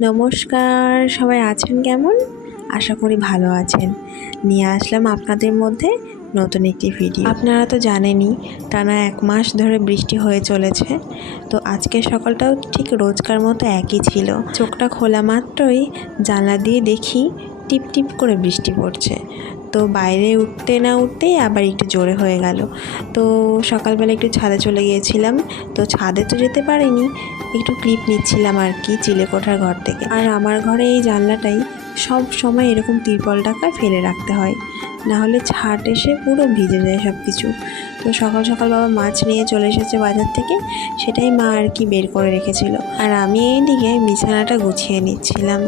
নমস্কার, সবাই আছেন কেমন? আশা করি ভালো আছেন। নিয়ে আসলাম আপনাদের মধ্যে নতুন একটি ভিডিও। আপনারা তো জানেনই, টানা এক মাস ধরে বৃষ্টি হয়ে চলেছে। তো আজকে সকালটাও ঠিক রোজকার মতো একই ছিল। চোখটা খোলা মাত্রই জানলা দিয়ে দেখি টিপ টিপ করে বৃষ্টি পড়ছে। তো বাইরে উঠতে না উঠতেই আবার একটু জোরে হয়ে গেল। তো সকালবেলা একটু ছাদে চলে গিয়েছিলাম। তো ছাদে তো যেতে পারিনি। একটু ক্লিপ নিচ্ছিলাম আর কি চিলেকোঠার ঘর থেকে। আর আমার ঘরে এই জানলাটাই সব সময় এরকম তিরপল টাকা ফেলে রাখতে হয়। না হলে ছাট এসে পুরো ভিজে যায় সব কিছু তো সকাল সকাল বাবা মাছ নিয়ে চলে এসেছে বাজার থেকে। সেটাই মা আর কি বের করে রেখেছিল। আর আমি এইদিকে বিছানাটা গুছিয়ে নিচ্ছিলাম।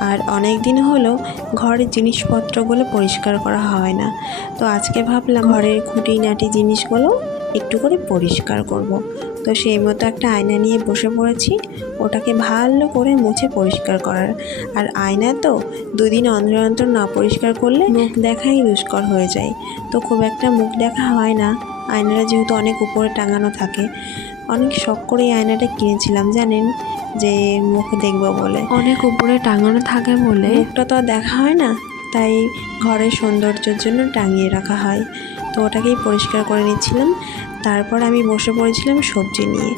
আর অনেক দিন হলো ঘরের জিনিসপত্রগুলো পরিষ্কার করা হয় না। তো আজকে ভাবলাম ঘরের খুঁটিনাটি জিনিসগুলো একটু করে পরিষ্কার করব। তো সেই মতো একটা আয়না নিয়ে বসে পড়েছি। ওটাকে ভালো করে মুছে পরিষ্কার করার। আর আয়না তো দুদিন অন্তর অন্তর না পরিষ্কার করলে মুখ দেখাই দুষ্কর হয়ে যায়। তো খুব একটা মুখ দেখা হয় না। আয়নাটা যেহেতু অনেক উপরে টাঙানো থাকে। অনেক শখ করে এই আয়নাটা কিনেছিলাম জানেন? যে মুখ দেখব বলে। অনেক উপরে টাঙানো থাকে বলে। মুখটা তো আর দেখা হয় না তাই ঘরের সৌন্দর্যের জন্য টাঙিয়ে রাখা হয়। তো ওটাকেই পরিষ্কার করে নিচ্ছিলাম। তারপর আমি বসে পড়েছিলাম সবজি নিয়ে।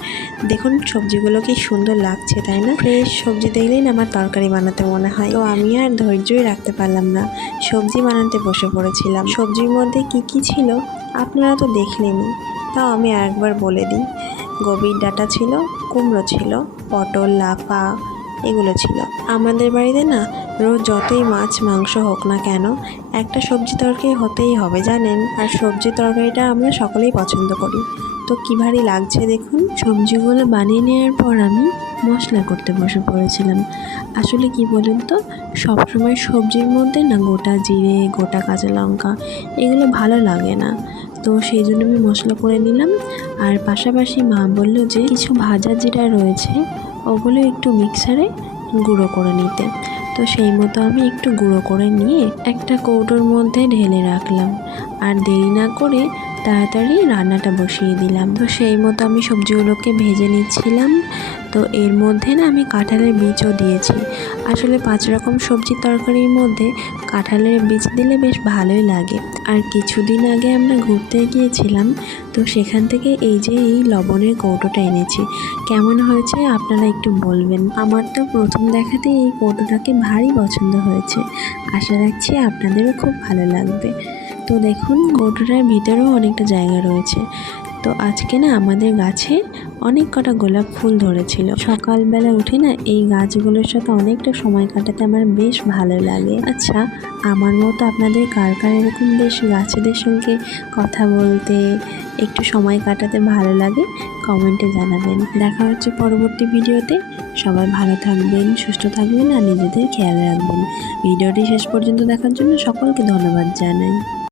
দেখুন সবজিগুলো কি সুন্দর লাগছে তাই না? ফ্রেশ সবজি দেখলেই না আমার তরকারি বানাতে মনে হয়। তো আমি আর ধৈর্যই রাখতে পারলাম না। সবজি বানাতে বসে পড়েছিলাম। সবজির মধ্যে কি কি ছিল আপনারা তো দেখলেনই তাও আমি আরেকবার বলে দিই। গভীর ডাটা ছিল, কুমড়ো ছিল, পটল, লাফা, এগুলো ছিল। আমাদের বাড়িতে না, রোজ যতই মাছ, মাংস হোক না কেন, একটা সবজি তরকারি হতেই হবে, জানেন? আর সবজি তরকারিটা আমরা সকলেই পছন্দ করি। তো কী ভারী লাগছে দেখুন। সবজিগুলো বানিয়ে নেওয়ার পর আমি মশলা করতে বসে পড়েছিলাম। আসলে কি বলুন তো, সবসময় সবজির মধ্যে না গোটা জিরে, গোটা কাঁচা লঙ্কা, এগুলো ভালো লাগে না। তো সেই জন্য আমি মশলা করে নিলাম। আর পাশাপাশি মা বলল যে, কিছু ভাজা যেটা রয়েছে, ওগুলো একটু মিক্সারে গুঁড়ো করে নিতে। তো সেই মতো আমি একটু গুঁড়ো করে নিয়ে একটা কৌটোর মধ্যে ঢেলে রাখলাম। আর দেরি না করে তাড়াতাড়ি রান্নাটা বসিয়ে দিলাম। তো সেই মতো আমি সবজিগুলোকে ভেজে নিচ্ছিলাম। তো এর মধ্যে না আমি কাঁঠালের বীজও দিয়েছি। আসলে পাঁচ রকম সবজির তরকারির মধ্যে কাঁঠালের বীজ দিলে বেশ ভালোই লাগে। আর কিছুদিন আগে আমরা ঘুরতে গিয়েছিলাম, তো সেখান থেকে এই যে এই লবণের কৌটোটা এনেছি। কেমন হয়েছে আপনারা একটু বলবেন? আমার তো প্রথম দেখাতে এই কৌটোটাকে ভারী পছন্দ হয়েছে। আশা রাখছি আপনাদেরও খুব ভালো লাগবে। তো দেখুন কৌটোটার ভিতরেও অনেকটা জায়গা রয়েছে। তো আজকে না আমাদের গাছে অনেক কটা গোলাপ ফুল ধরেছিল। সকালবেলা উঠে না এই গাছগুলোর সাথে অনেকটা সময় কাটাতে আমার বেশ ভালো লাগে। আচ্ছা আমার মতো আপনাদের কার কার এরকম বেশ গাছেদের সঙ্গে কথা বলতে, একটু সময় কাটাতে ভালো লাগে, কমেন্টে জানাবেন। দেখা হচ্ছে পরবর্তী ভিডিওতে। সবাই ভালো থাকবেন, সুস্থ থাকবেন আর নিজেদের খেয়াল রাখবেন। ভিডিওটি শেষ পর্যন্ত দেখার জন্য সকলকে ধন্যবাদ জানাই।